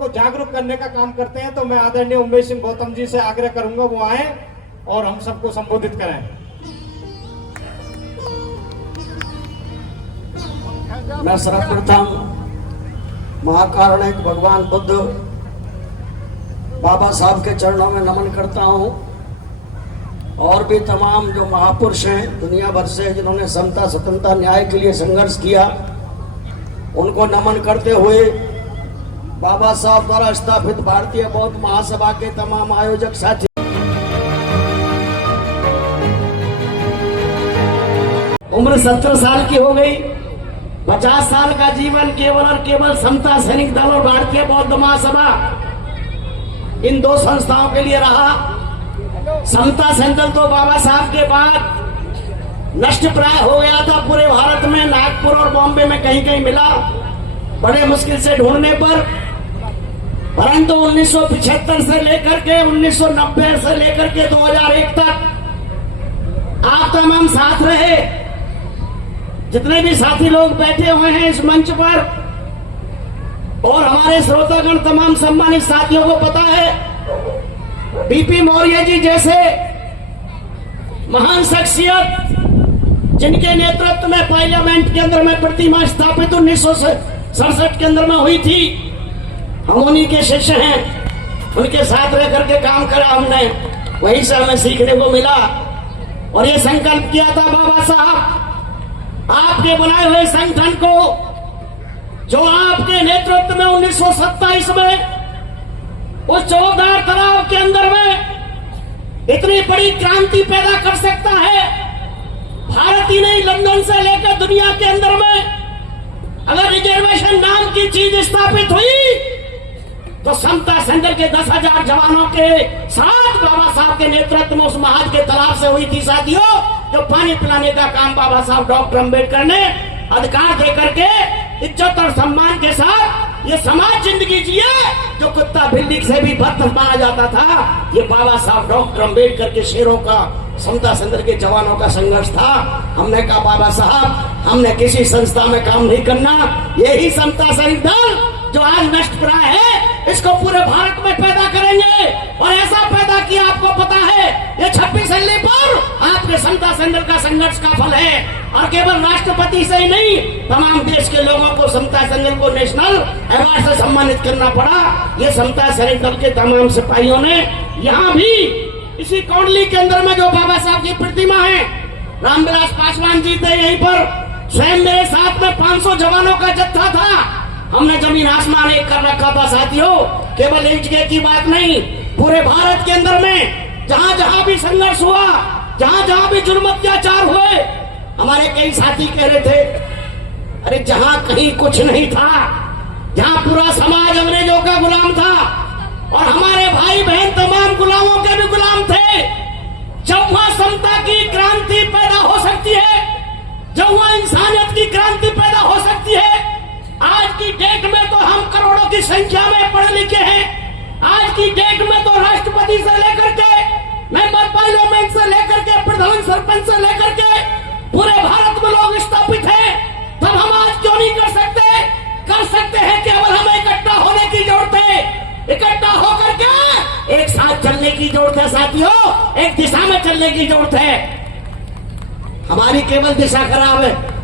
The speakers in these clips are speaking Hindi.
को जागरूक करने का काम करते हैं। तो मैं आदरणीय उमेश सिंह गौतम जी से आग्रह करूंगा वो आए और हम सबको संबोधित करें। मैं सर्वप्रथम महाकारुणिक भगवान बुद्ध बाबा साहब के चरणों में नमन करता हूं और भी तमाम जो महापुरुष हैं दुनिया भर से जिन्होंने समता स्वतंत्रता न्याय के लिए संघर्ष किया उनको नमन करते हुए बाबा साहब द्वारा स्थापित भारतीय बौद्ध महासभा के तमाम आयोजक साथी उम्र 70 साल की हो गई, 50 साल का जीवन केवल और केवल समता सैनिक दल और भारतीय बौद्ध महासभा इन दो संस्थाओं के लिए रहा। समता सैनिक दल तो बाबा साहब के बाद नष्ट प्राय हो गया था पूरे भारत में। नागपुर और बॉम्बे में कहीं कहीं मिला बड़े मुश्किल से ढूंढने पर, परंतु 1975 से लेकर के 1990 से लेकर के 2001 तक आप तमाम साथ रहे। जितने भी साथी लोग बैठे हुए हैं इस मंच पर और हमारे श्रोतागण तमाम सम्मानित साथियों को पता है बीपी मौर्य जी जैसे महान शख्सियत जिनके नेतृत्व में पार्लियामेंट के अंदर में प्रतिमा स्थापित 1967 के अंदर में हुई थी, हम उन्हीं के शिष्य हैं। उनके साथ रह करके काम करा हमने, वहीं से हमें सीखने को मिला और ये संकल्प किया था बाबा साहब आपके बनाए हुए संगठन को जो आपके नेतृत्व में 1927 में उस चौधार तलाव के अंदर में इतनी बड़ी क्रांति पैदा कर सकता है। भारत ही नहीं लंदन से लेकर दुनिया के अंदर में अगर रिजर्वेशन नाम की चीज स्थापित हुई तो समता सेंटर के 10,000 जवानों के साथ बाबा साहब के नेतृत्व में उस महाज के तालाब से हुई थी साथियों। जो पानी पिलाने का काम बाबा साहब डॉक्टर अम्बेडकर ने अधिकार दे करके इज्जत और सम्मान के साथ ये समाज जिंदगी जिए जो कुत्ता बिल्ली से भी बदतर माना जाता था, ये बाबा साहब डॉक्टर अम्बेडकर के शेरों का समता सेंटर के जवानों का संघर्ष था। हमने कहा बाबा साहब हमने किसी संस्था में काम नहीं करना, यही समता सैनिक दल जो आज नष्ट प्राय है इसको पूरे भारत में पैदा करेंगे और ऐसा पैदा किया आपको पता है ये 26 अगले पर आपके समता सेंटर का संघर्ष का फल है। और केवल राष्ट्रपति से ही नहीं तमाम देश के लोगों को समता सेंटर को नेशनल अवार्ड से सम्मानित करना पड़ा। ये समता सैनिक दल के तमाम सिपाहियों ने यहाँ भी इसी कौंडली के अंदर में जो बाबा साहब की प्रतिमा है, रामविलास पासवान जी थे यहीं पर, स्वयं मेरे साथ में 500 जवानों का जत्था था। हमने जमीन आसमान एक कर रखा था साथियों। केवल एक जगह की बात नहीं, पूरे भारत के अंदर में जहां जहां भी संघर्ष हुआ, जहां जहां भी जुल्म अत्याचार हुए, हमारे कई साथी कह रहे थे अरे जहां कहीं कुछ नहीं था, जहां पूरा समाज अंग्रेजों का गुलाम था और हमारे भाई बहन तमाम गुलामों के भी गुलाम थे, जब वहां समता की क्रांति पैदा हो सकती है, जब वहां इंसानियत की क्रांति पैदा हो सकती है। आज की डेट में तो हम करोड़ों की संख्या में पढ़े लिखे हैं। आज की डेट में तो राष्ट्रपति से लेकर के मेंबर पार्लियामेंट से लेकर के प्रधान सरपंच से लेकर के पूरे भारत में लोग स्थापित हैं। तब हम आज क्यों नहीं कर सकते? कर सकते हैं, केवल हमें इकट्ठा होने की जरूरत है। इकट्ठा होकर के एक साथ चलने की जरूरत है साथियों, एक दिशा में चलने की जरूरत है। हमारी केवल दिशा खराब है,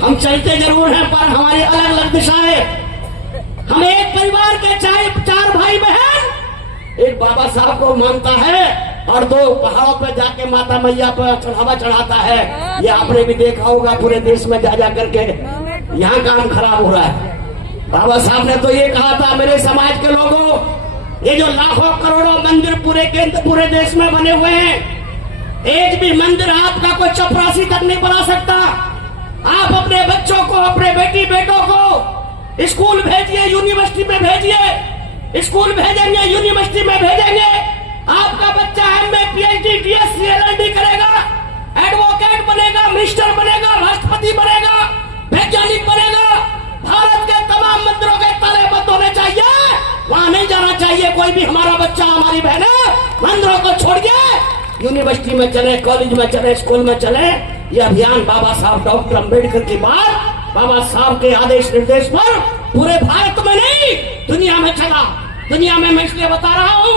हम चलते जरूर हैं पर हमारी अलग अलग दिशा है। हम एक परिवार के चार भाई बहन एक बाबा साहब को मानता है और दो पहाड़ों पर जाके माता मैया पर चढ़ावा चढ़ाता है। ये आपने भी देखा होगा पूरे देश में जा करके, यहाँ काम खराब हो रहा है। बाबा साहब ने तो ये कहा था मेरे समाज के लोगों, ये जो लाखों करोड़ों मंदिर पूरे देश में बने हुए हैं, एक भी मंदिर आपका कोई चपरासी तक नहीं बना सकता। आप अपने बच्चों को, अपने बेटी बेटों को स्कूल भेजिए, यूनिवर्सिटी में भेजिए, स्कूल भेजेंगे, यूनिवर्सिटी में भेजेंगे, आपका बच्चा एमए, पीएचडी, डीएससी, एलएलडी करेगा, एडवोकेट बनेगा, मिनिस्टर बनेगा, राष्ट्रपति बनेगा, वैज्ञानिक बनेगा। भारत के तमाम मंदिरों के ताले बंद होने चाहिए, वहां नहीं जाना चाहिए कोई भी हमारा बच्चा, हमारी बहनें। मंदिरों को छोड़िए, यूनिवर्सिटी में चले, कॉलेज में चले, स्कूल में चले। ये अभियान बाबा साहब डॉक्टर अम्बेडकर की बात, बाबा साहब के आदेश निर्देश पर पूरे भारत में नहीं दुनिया में मैं इसलिए बता रहा हूं,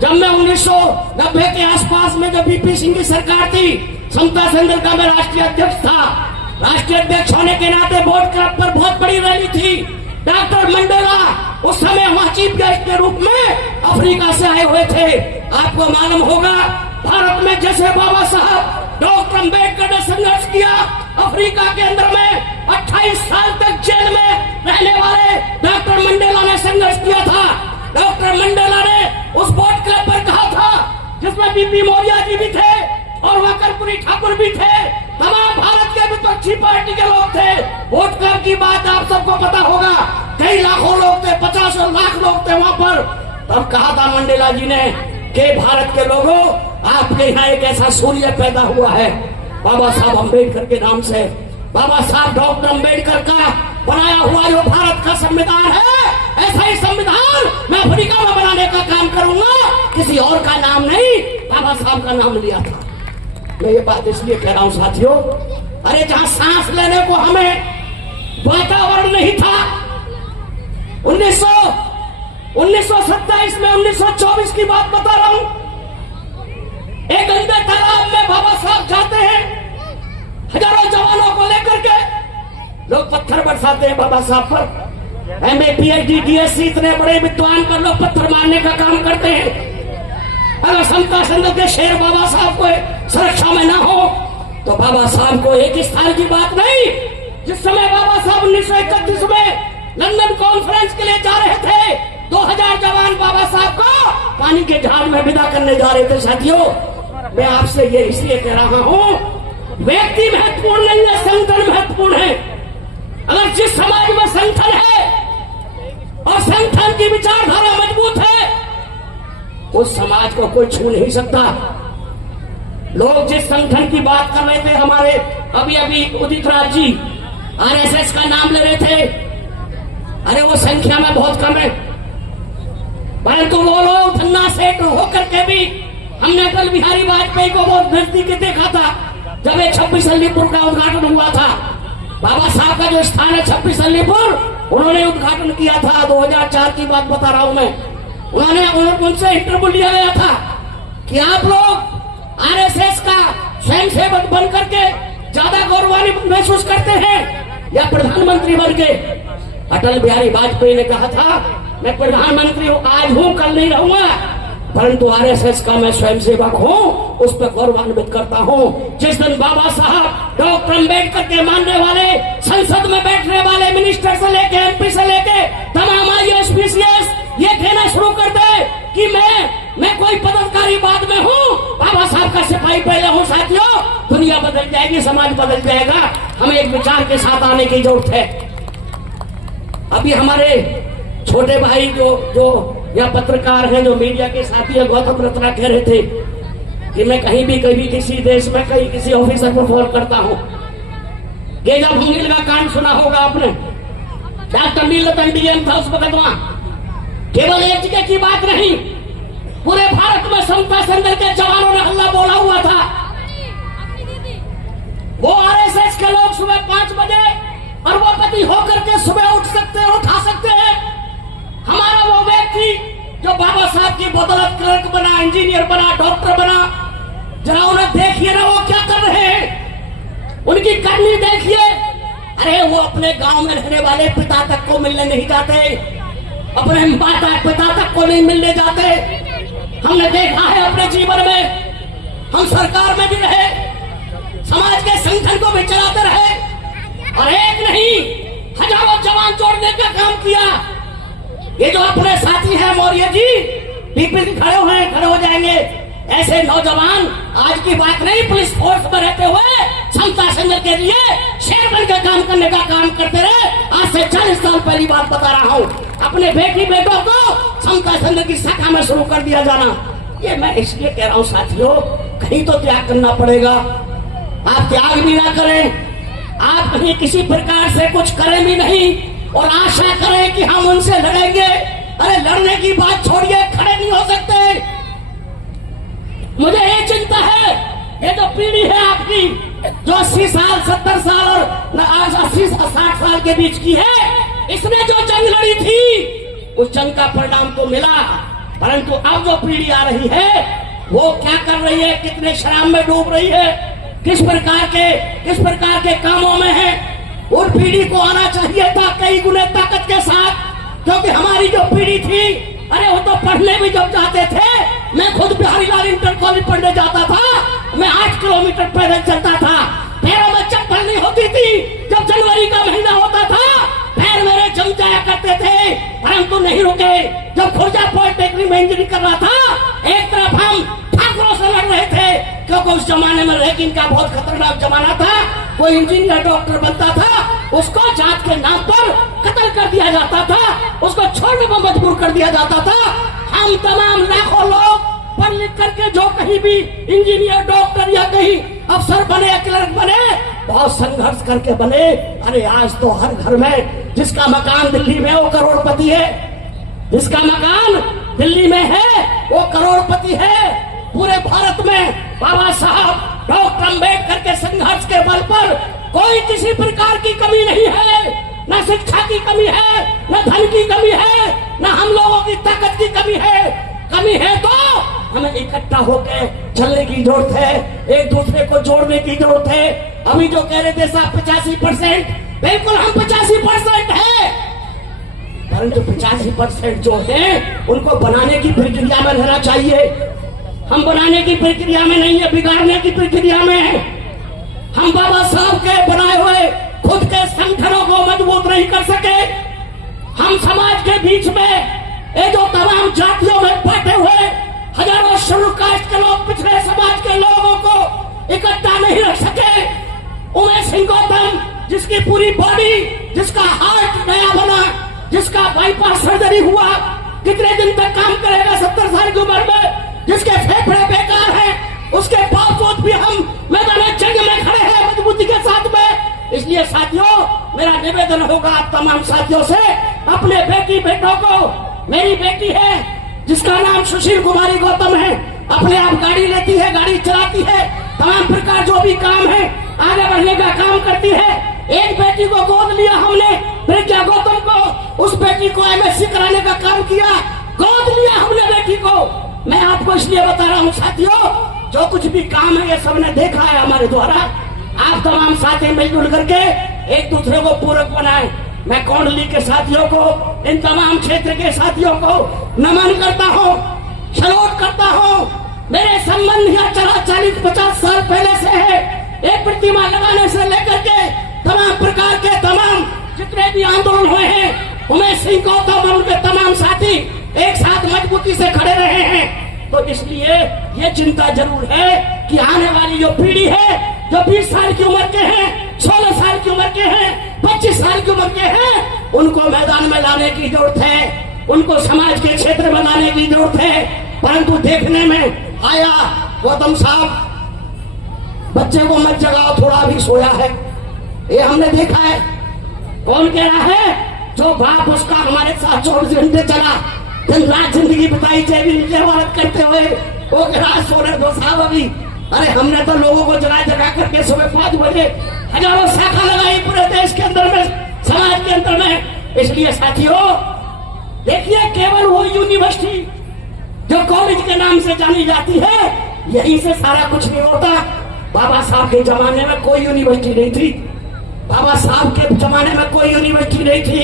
जब मैं 1990 के आसपास में जब बीपी सिंह की सरकार थी, समता सेंगर का मैं राष्ट्रीय अध्यक्ष था। राष्ट्रीय अध्यक्ष होने के नाते बोट क्लब पर बहुत बड़ी रैली थी। डॉक्टर मंडेला उस समय वहां चीफ गेस्ट के रूप में अफ्रीका से आए हुए थे। आपको मालूम होगा, भारत में जैसे बाबा साहब डॉक्टर अम्बेडकर ने संघर्ष किया, अफ्रीका के अंदर में 28 साल तक जेल में रहने वाले डॉक्टर मंडेला ने संघर्ष किया था। डॉक्टर मंडेला ने उस बोट क्लब पर कहा था, जिसमें बीपी मौर्य जी भी थे और वह कर्पूरी ठाकुर भी थे, तमाम भारत के विपक्षी पार्टी के लोग थे। बोट क्लब की बात आप सबको पता होगा, कई लाखों लोग थे, 50 लाख लोग थे वहां पर। तब कहा था मंडेला जी ने कि भारत के लोगों, आपके यहाँ एक ऐसा सूर्य पैदा हुआ है बाबा साहब अम्बेडकर के नाम से। बाबा साहब डॉक्टर अम्बेडकर का बनाया हुआ जो भारत का संविधान है, ऐसा ही संविधान मैं अफ्रीका में बनाने का काम करूंगा, किसी और का नाम नहीं, बाबा साहब का नाम लिया था। मैं ये बात इसलिए कह रहा हूं साथियों, अरे जहां सांस लेने को हमें वातावरण नहीं था, 1927 में 1924 की बात बता रहा हूं, एक गंदे तालाब में बाबा साहब जाते हैं हजारों जवानों को लेकर के। लोग पत्थर बरसाते हैं बाबा साहब पर, एमए पीएचडी डीएससी इतने बड़े विद्वान पर लोग पत्थर मारने का काम करते हैं। अगर समता संघ के शेर बाबा साहब को सुरक्षा में ना हो तो बाबा साहब को एक स्थान की बात नहीं। जिस समय बाबा साहब 1931 में लंदन कॉन्फ्रेंस के लिए जा रहे थे, 2000 जवान बाबा साहब को पानी के जहाज में विदा करने जा रहे थे। साथियों, मैं आपसे ये इसलिए कह रहा हूं, व्यक्ति महत्वपूर्ण नहीं है, संगठन महत्वपूर्ण है। अगर जिस समाज में संगठन है और संगठन की विचारधारा मजबूत है, उस समाज को कोई छू नहीं सकता। लोग जिस संगठन की बात कर रहे थे, हमारे अभी उदित राज जी आरएसएस का नाम ले रहे थे, अरे वो संख्या में बहुत कम है, परंतु वो लोग धन्ना सेठ होकर के भी हमने अटल बिहारी वाजपेयी को बहुत नजदीक देखा था। जब ये 26 अलीपुर का उद्घाटन हुआ था, बाबा साहब का जो स्थान है 26 अलीपुर, उन्होंने उद्घाटन किया था। 2004 की बात बता रहा हूं मैं। उनसे इंटरव्यू लिया गया था कि आप लोग आरएसएस का स्वयंसेवक बन करके ज्यादा गौरवान्वित महसूस करते हैं या प्रधानमंत्री बन के? अटल बिहारी वाजपेयी ने कहा था, मैं प्रधानमंत्री आज हूं, कल नहीं रहूंगा, परंतु आरएसएस का मैं स्वयंसेवक हूं, उस पर गौरवान्वित करता हूं। जिस दिन बाबा साहब डॉक्टर अम्बेडकर के मानने वाले संसद में बैठने वाले मिनिस्टर से लेके एमपी से लेके तमाम आईएएस पीसीएस ये कहना शुरू कर दे कि मैं कोई पदाधिकारी बाद में हूं, बाबा साहब का सिपाही पहले हूं, साथियों, दुनिया बदल जाएगी, समाज बदल जाएगा। हमें एक विचार के साथ आने की जरूरत है। अभी हमारे छोटे भाई जो या पत्रकार हैं, जो मीडिया के साथी है, गौतम रत्ना कह रहे थे कि मैं कहीं भी कभी किसी देश में कहीं किसी ऑफिसर को फोन करता हूं। गेजा भंगिल का कांड सुना होगा आपने, डॉक्टर नीलतन डीएम था उस वक्त वहां। केवल एक जगह की बात नहीं, पूरे भारत में समता संघ के जवानों ने हल्ला बोला हुआ था। वो आरएसएस के लोग सुबह 5 बजे अरबोपति होकर के सुबह उठ सकते हैं, उठा सकते हैं। हमारा वो व्यक्ति जो बाबा साहब की बदौलत क्लर्क बना, इंजीनियर बना, डॉक्टर बना, जरा उन्हें देखिए ना वो क्या कर रहे हैं, उनकी करनी देखिए। अरे वो अपने गांव में रहने वाले पिता तक को मिलने नहीं जाते, अपने माता पिता तक को नहीं मिलने जाते। हमने देखा है अपने जीवन में, हम सरकार में भी रहे, समाज के संगठन को भी चलाते रहे, और एक नहीं हजारों जवान जोड़ने का काम किया। ये जो अपने साथी हैं मौर्य जी, बीपी खड़े हो जाएंगे। ऐसे नौजवान आज की बात नहीं, पुलिस फोर्स में रहते हुए समता संघ के लिए शेर बन के काम करने का काम करते रहे। आज से 40 साल पहली बात बता रहा हूँ, अपने बेटी बेटों को समता संघ की शाखा में शुरू कर दिया जाना। ये मैं इसलिए कह रहा हूँ साथियों, कहीं तो त्याग करना पड़ेगा। आप त्याग भी ना करें, आप कहीं किसी प्रकार से कुछ करें भी नहीं और आशा करें कि हम उनसे लड़ेंगे। अरे लड़ने की बात छोड़िए, खड़े नहीं हो सकते। मुझे ये चिंता है, ये जो पीढ़ी है आपकी, जो 80 साल 70 साल और 80 60 साल के बीच की है, इसने जो जंग लड़ी थी उस जंग का परिणाम तो मिला, परंतु अब जो पीढ़ी आ रही है वो क्या कर रही है, कितने शराब में डूब रही है, किस प्रकार के कामों में है। उन पीढ़ी को आना चाहिए था कई गुने ताकत के साथ, क्योंकि हमारी जो पीढ़ी थी, अरे वो तो पढ़ने भी जब जाते थे, मैं खुद बिहारी लाल इंटर कॉलेज पढ़ने जाता था, मैं 8 किलोमीटर पैदल चलता था, पैरों में चप्पल नहीं होती थी, जब जनवरी का महीना होता था पैर मेरे जम जाया करते थे, परंतु नहीं रुके। जब खुर्जा पॉलिटेक्निक में इंजीनियरिंग कर रहा था, एक तरफ हम ठाकुरों से लड़ रहे थे, क्योंकि उस जमाने में रैगिंग का बहुत खतरनाक जमाना था। कोई इंजीनियर डॉक्टर बनता था, उसको जात के नाम पर कत्ल कर दिया जाता था, उसको छोड़ने को मजबूर कर दिया जाता था। हम तमाम लाखों लोग पढ़ लिख करके जो कहीं भी इंजीनियर डॉक्टर या कहीं अफसर बने, क्लर्क बने, बहुत संघर्ष करके बने। अरे आज तो हर घर में जिसका मकान दिल्ली में वो करोड़पति है, जिसका मकान दिल्ली में है वो करोड़पति है। पूरे भारत में बाबा साहब डॉक्टर अम्बेडकर के संघर्ष के बल पर कोई किसी प्रकार की कमी नहीं है, न शिक्षा की कमी है, न धन की कमी है, न हम लोगों की ताकत की कमी है। कमी है तो हमें इकट्ठा होकर चलने की जरूरत है, एक दूसरे को जोड़ने की जरूरत है। अभी जो कह रहे थे साहब 85%, बिल्कुल हम 85% है, परंतु 85% जो है उनको बनाने की प्रक्रिया में रहना चाहिए। हम बनाने की प्रक्रिया में नहीं है, बिगाड़ने की प्रक्रिया में है। हम बाबा साहब के बनाए हुए खुद के संगठनों को मजबूत नहीं कर सके। हम समाज के बीच में ये जो तमाम जातियों में बांटे हुए हजारों शेड्यूल कास्ट के लोग, पिछड़े समाज के लोगों को इकट्ठा नहीं रख सके। उमेश सिंह गौतम, जिसकी पूरी बॉडी, जिसका हार्ट नया बना, जिसका बाईपास सर्जरी हुआ, कितने दिन तक काम करेगा 70 साल की उम्र में, जिसके फेफड़े बेकार हैं, उसके बावजूद भी हम मैदान जंग में खड़े हैं मजबूती के साथ में। इसलिए साथियों, मेरा निवेदन होगा आप तमाम साथियों से, अपने बेटी बेटों को, मेरी बेटी है जिसका नाम सुशील कुमारी गौतम है, अपने आप गाड़ी लेती है, गाड़ी चलाती है, तमाम प्रकार जो भी काम है आगे बढ़ने का काम करती है। एक बेटी को गोद लिया हमने, प्रज्ञा गौतम को, उस बेटी को MSc कराने का काम किया, गोद लिया हमने बेटी को। मैं आपको इसलिए बता रहा हूँ साथियों, जो कुछ भी काम है ये सबने देखा है हमारे द्वारा। आप तमाम साथी मिलजुल करके एक दूसरे को पूरक बनाए। मैं कोंडली के साथियों को, इन तमाम क्षेत्र के साथियों को नमन करता हूँ, सलूट करता हूँ। मेरे संबंध यहाँ 40-50 साल पहले से है। एक प्रतिमा लगाने से लेकर के तमाम प्रकार के तमाम जितने भी आंदोलन हुए हैं, उमेश सिंह गौतम और उनके तमाम साथी एक साथ मजबूती से खड़े रहे हैं। तो इसलिए ये चिंता जरूर है कि आने वाली जो पीढ़ी है, जो 20 साल की उम्र के हैं, 16 साल की उम्र के हैं, 25 साल की उम्र के हैं, उनको मैदान में लाने की जरूरत है, उनको समाज के क्षेत्र में लाने की जरूरत है। परंतु देखने में आया गौतम साहब, बच्चे को मत जगाओ, थोड़ा भी सोया है, ये हमने देखा है। कौन कह रहा है? जो बाप उसका हमारे साथ 24 घंटे चला, दिन रात जिंदगी बिताई, जयवारत करते हुए, वो कह रहा सोने दो साहब अभी। अरे हमने तो लोगों को जगा करके सुबह 5 बजे हजारों शाखा लगाई पूरे देश के अंदर में, समाज के अंदर में। इसलिए साथियों देखिए, केवल वो यूनिवर्सिटी जो कॉलेज के नाम से जानी जाती है, यहीं से सारा कुछ नहीं होता। बाबा साहब के जमाने में कोई यूनिवर्सिटी नहीं थी, बाबा साहब के जमाने में कोई यूनिवर्सिटी नहीं थी।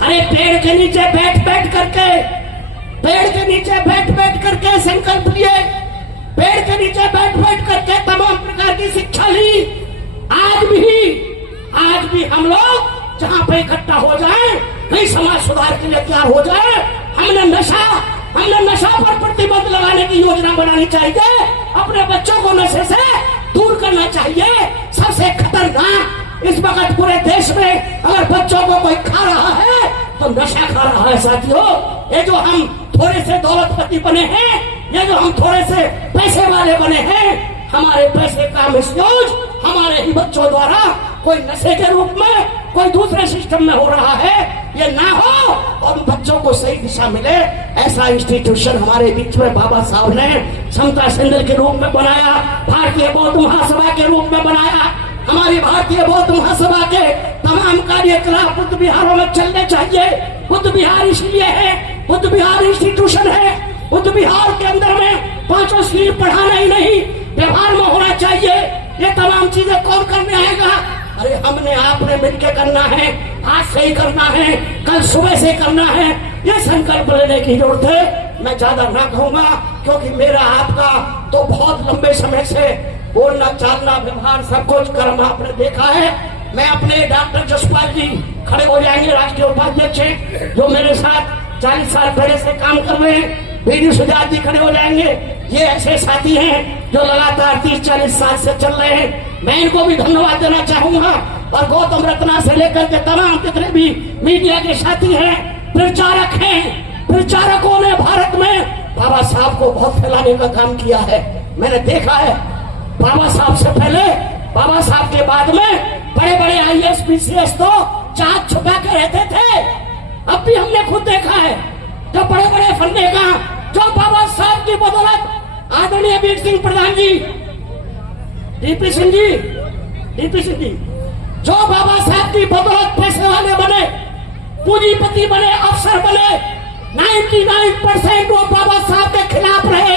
अरे पेड़ के नीचे बैठ करके संकल्प लिए, पेड़ के नीचे बैठ करके तमाम प्रकार की शिक्षा ली। आज भी हम लोग जहाँ पे इकट्ठा हो जाए, नई समाज सुधार के लिए तैयार हो जाए, हमने नशा पर प्रतिबंध लगाने की योजना बनानी चाहिए। अपने बच्चों को नशे से दूर करना चाहिए। सबसे खतरनाक इस वक्त पूरे देश में अगर बच्चों को कोई खा रहा है तो नशा खा रहा है साथियों। ये जो हम थोड़े से दौलतपति बने हैं, ये जो हम थोड़े से पैसे वाले बने हैं, हमारे पैसे का मिसयूज हमारे ही बच्चों द्वारा कोई नशे के रूप में, कोई दूसरे सिस्टम में हो रहा है। ये ना हो और बच्चों को सही दिशा मिले, ऐसा इंस्टीट्यूशन हमारे बीच में बाबा साहब ने समता सेंटर के रूप में बनाया, भारतीय बौद्ध महासभा के रूप में बनाया। हमारी भारतीय बौद्ध महासभा के तमाम कार्यकलाप बुद्ध विहारों में चलने चाहिए। बुद्ध विहार इसलिए है बुद्ध विहार इंस्टीट्यूशन है, बुद्ध विहार के अंदर में पांचों सीढ़ी पढ़ाना ही नहीं, व्यवहार में होना चाहिए। ये तमाम चीजें कौन करने आएगा? अरे हमने आपने मिलकर करना है, आज से ही करना है, कल सुबह से करना है। ये संकल्प लेने की जरूरत है। मैं ज्यादा ना कहूंगा क्योंकि मेरा आपका तो बहुत लंबे समय से बोलना चालना व्यवहार सब कुछ कर्म आपने देखा है। मैं अपने डॉक्टर जसपाल जी खड़े हो जाएंगे, राष्ट्रीय उपाध्यक्ष जो मेरे साथ 40 साल पहले से काम कर रहे हैं। बीडी सुजात जी खड़े हो जाएंगे। ये ऐसे साथी हैं जो लगातार 30-40 साल से चल रहे हैं। मैं इनको भी धन्यवाद देना चाहूंगा। और गौतम रत्ना से लेकर के तमाम जितने भी मीडिया के साथी हैं, प्रचारक हैं, प्रचारकों ने भारत में बाबा साहब को बहुत फैलाने का काम किया है। मैंने देखा है बाबा साहब से पहले, बाबा साहब के बाद में बड़े बड़े IAS PCS तो चाँद छुपा के रहते थे। अब भी हमने खुद देखा है जो बड़े बड़े फंडे का जो बाबा साहब की बदौलत आदरणीय वीर सिंह प्रधान जी, डीपी सिंह जी जो बाबा साहब की बदौलत पैसे वाले बने, पूंजीपति बने, अफसर बने, 99% वो बाबा साहब के खिलाफ रहे,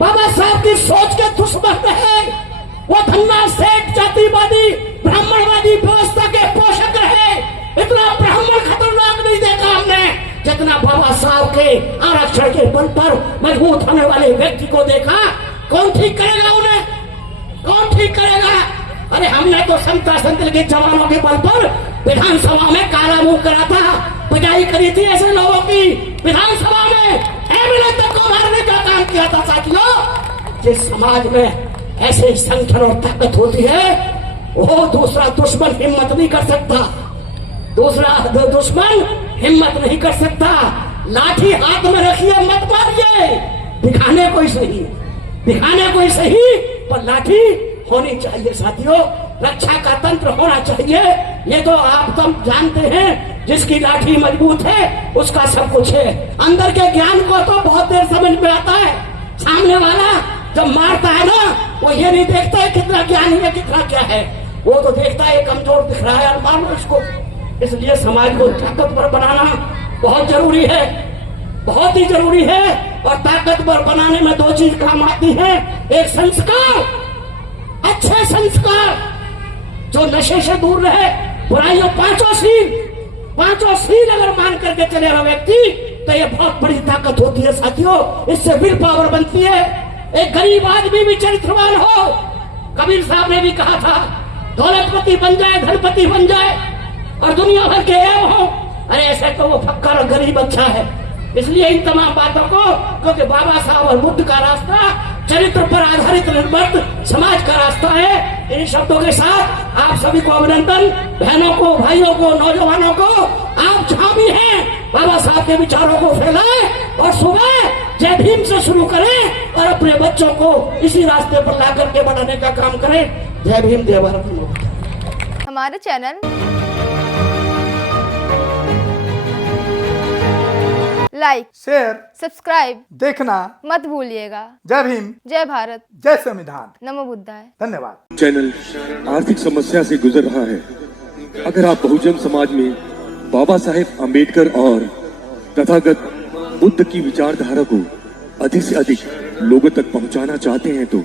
बाबा साहब की सोच के दुश्मन रहे। वो धन्ना सेठ जातिवादी ब्राह्मणवादी व्यवस्था के पोषक रहे। इतना ब्राह्मण खतरनाक नहीं देखा हमने जितना बाबा साहब के आरक्षण के बल पर मजबूत होने वाले व्यक्ति को देखा। कौन ठीक करेगा उन्हें? कौन ठीक करेगा? अरे हमने तो समता संतल के जवानों के बल पर विधानसभा में काला मुंह करा था, पिटाई करी थी ऐसे लोगों की विधानसभा में, एमएलए तक को मारने का काम किया था। साथियों, जिस समाज में ऐसे संगठन और ताकत होती है वो दूसरा दुश्मन हिम्मत नहीं कर सकता, दूसरा दुश्मन हिम्मत नहीं कर सकता। लाठी हाथ में रखिए, मत मारिए, दिखाने को ही सही पर लाठी होनी चाहिए। साथियों, रक्षा का तंत्र होना चाहिए। ये तो आप सब जानते हैं, जिसकी लाठी मजबूत है उसका सब कुछ है। अंदर के ज्ञान को तो बहुत देर समझ में आता है। सामने वाला जब मारता है ना, वो ये नहीं देखता है कितना ज्ञान है कितना क्या है, वो तो देखता है कमजोर दिख रहा है और मारो इसको। इसलिए समाज को ताकतवर बनाना बहुत जरूरी है, बहुत ही जरूरी है। और ताकतवर बनाने में दो चीज काम आती है। एक संस्कार, अच्छे संस्कार, जो नशे से दूर रहे, बुराइयों, पांचों सील अगर मान करके चलेगा व्यक्ति तो ये बहुत बड़ी ताकत होती है। साथियों, इससे विल पावर बनती है। एक गरीब आदमी भी चरित्रवान हो, कबीर साहब ने भी कहा था, दौलतपति बन जाए, धनपति बन जाए और दुनिया भर के एवं हो, अरे ऐसे तो वो फक्कर और गरीब अच्छा है। इसलिए इन तमाम बातों को, क्योंकि बाबा साहब और बुद्ध का रास्ता चरित्र पर आधारित निर्मित समाज का रास्ता है। इन शब्दों के साथ आप सभी को अभिनंदन, बहनों को, भाइयों को, नौजवानों को, आप जहां भी हैं बाबा साहब के विचारों को फैलाएं और सुबह जय भीम से शुरू करें और अपने बच्चों को इसी रास्ते पर ला करके बढ़ाने का काम करें। जय भीम, जय भारत। हमारे चैनल लाइक, शेयर, सब्सक्राइब देखना मत भूलिएगा। जय भीम, जय भारत, जय संविधान, नमो बुद्धाय। धन्यवाद। चैनल आर्थिक समस्या से गुजर रहा है। अगर आप बहुजन समाज में बाबा साहेब अम्बेडकर और तथागत बुद्ध की विचारधारा को अधिक से अधिक लोगों तक पहुंचाना चाहते हैं तो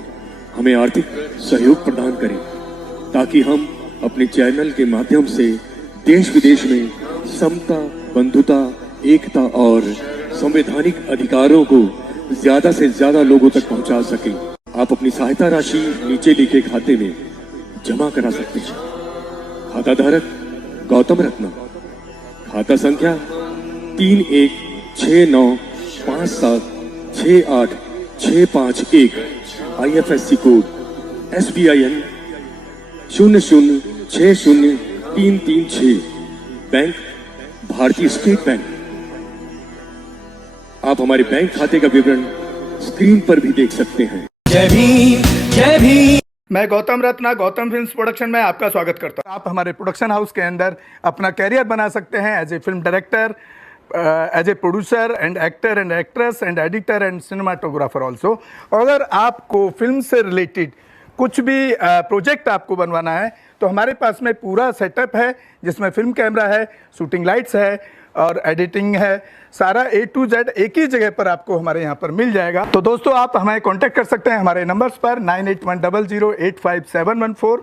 हमें आर्थिक सहयोग प्रदान करें, ताकि हम अपने चैनल के माध्यम से देश विदेश में समता, बंधुता, एकता और संवैधानिक अधिकारों को ज्यादा से ज्यादा लोगों तक पहुंचा सकें। आप अपनी सहायता राशि नीचे लिखे खाते में जमा करा सकते हैं। खाता धारक गौतम रत्ना, खाता संख्या 316957686551, IFSC कोड SBIN 0060336, बैंक भारतीय स्टेट बैंक। आप हमारे बैंक खाते का विवरण स्क्रीन पर भी देख सकते हैं। जय भीम, जय भीम। मैं गौतम रत्ना, गौतम फिल्म्स प्रोडक्शन में आपका स्वागत करता हूं। आप हमारे प्रोडक्शन हाउस के अंदर अपना कैरियर बना सकते हैं as a film director, as a producer and actor and actress and editor and cinematographer also. अगर आपको फिल्म से रिलेटेड कुछ भी प्रोजेक्ट आपको बनवाना है तो हमारे पास में पूरा सेटअप है, जिसमें फिल्म कैमरा है, शूटिंग लाइट्स है, और एडिटिंग है, सारा A to Z एक ही जगह पर आपको हमारे यहाँ पर मिल जाएगा। तो दोस्तों आप हमें कांटेक्ट कर सकते हैं हमारे नंबर्स पर 9810085714